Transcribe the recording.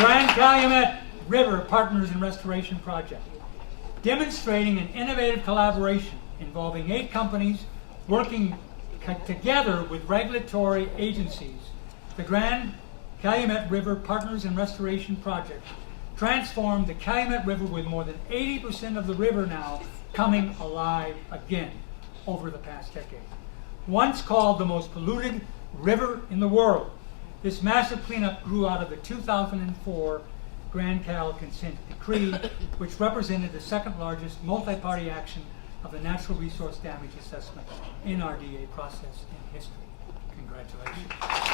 Grand Calumet River Partners in Restoration Project, demonstrating an innovative collaboration involving 8 companies working together with regulatory agencies. The Grand Calumet River Partners in Restoration Project transformed the Calumet River, with more than 80% of the river now coming alive again over the past decade. Once called the most polluted river in the world, this massive cleanup grew out of the 2004 Grand Cal Consent Decree, which represented the second largest multi-party action of the natural resource damage assessment in our DA process in history. Congratulations.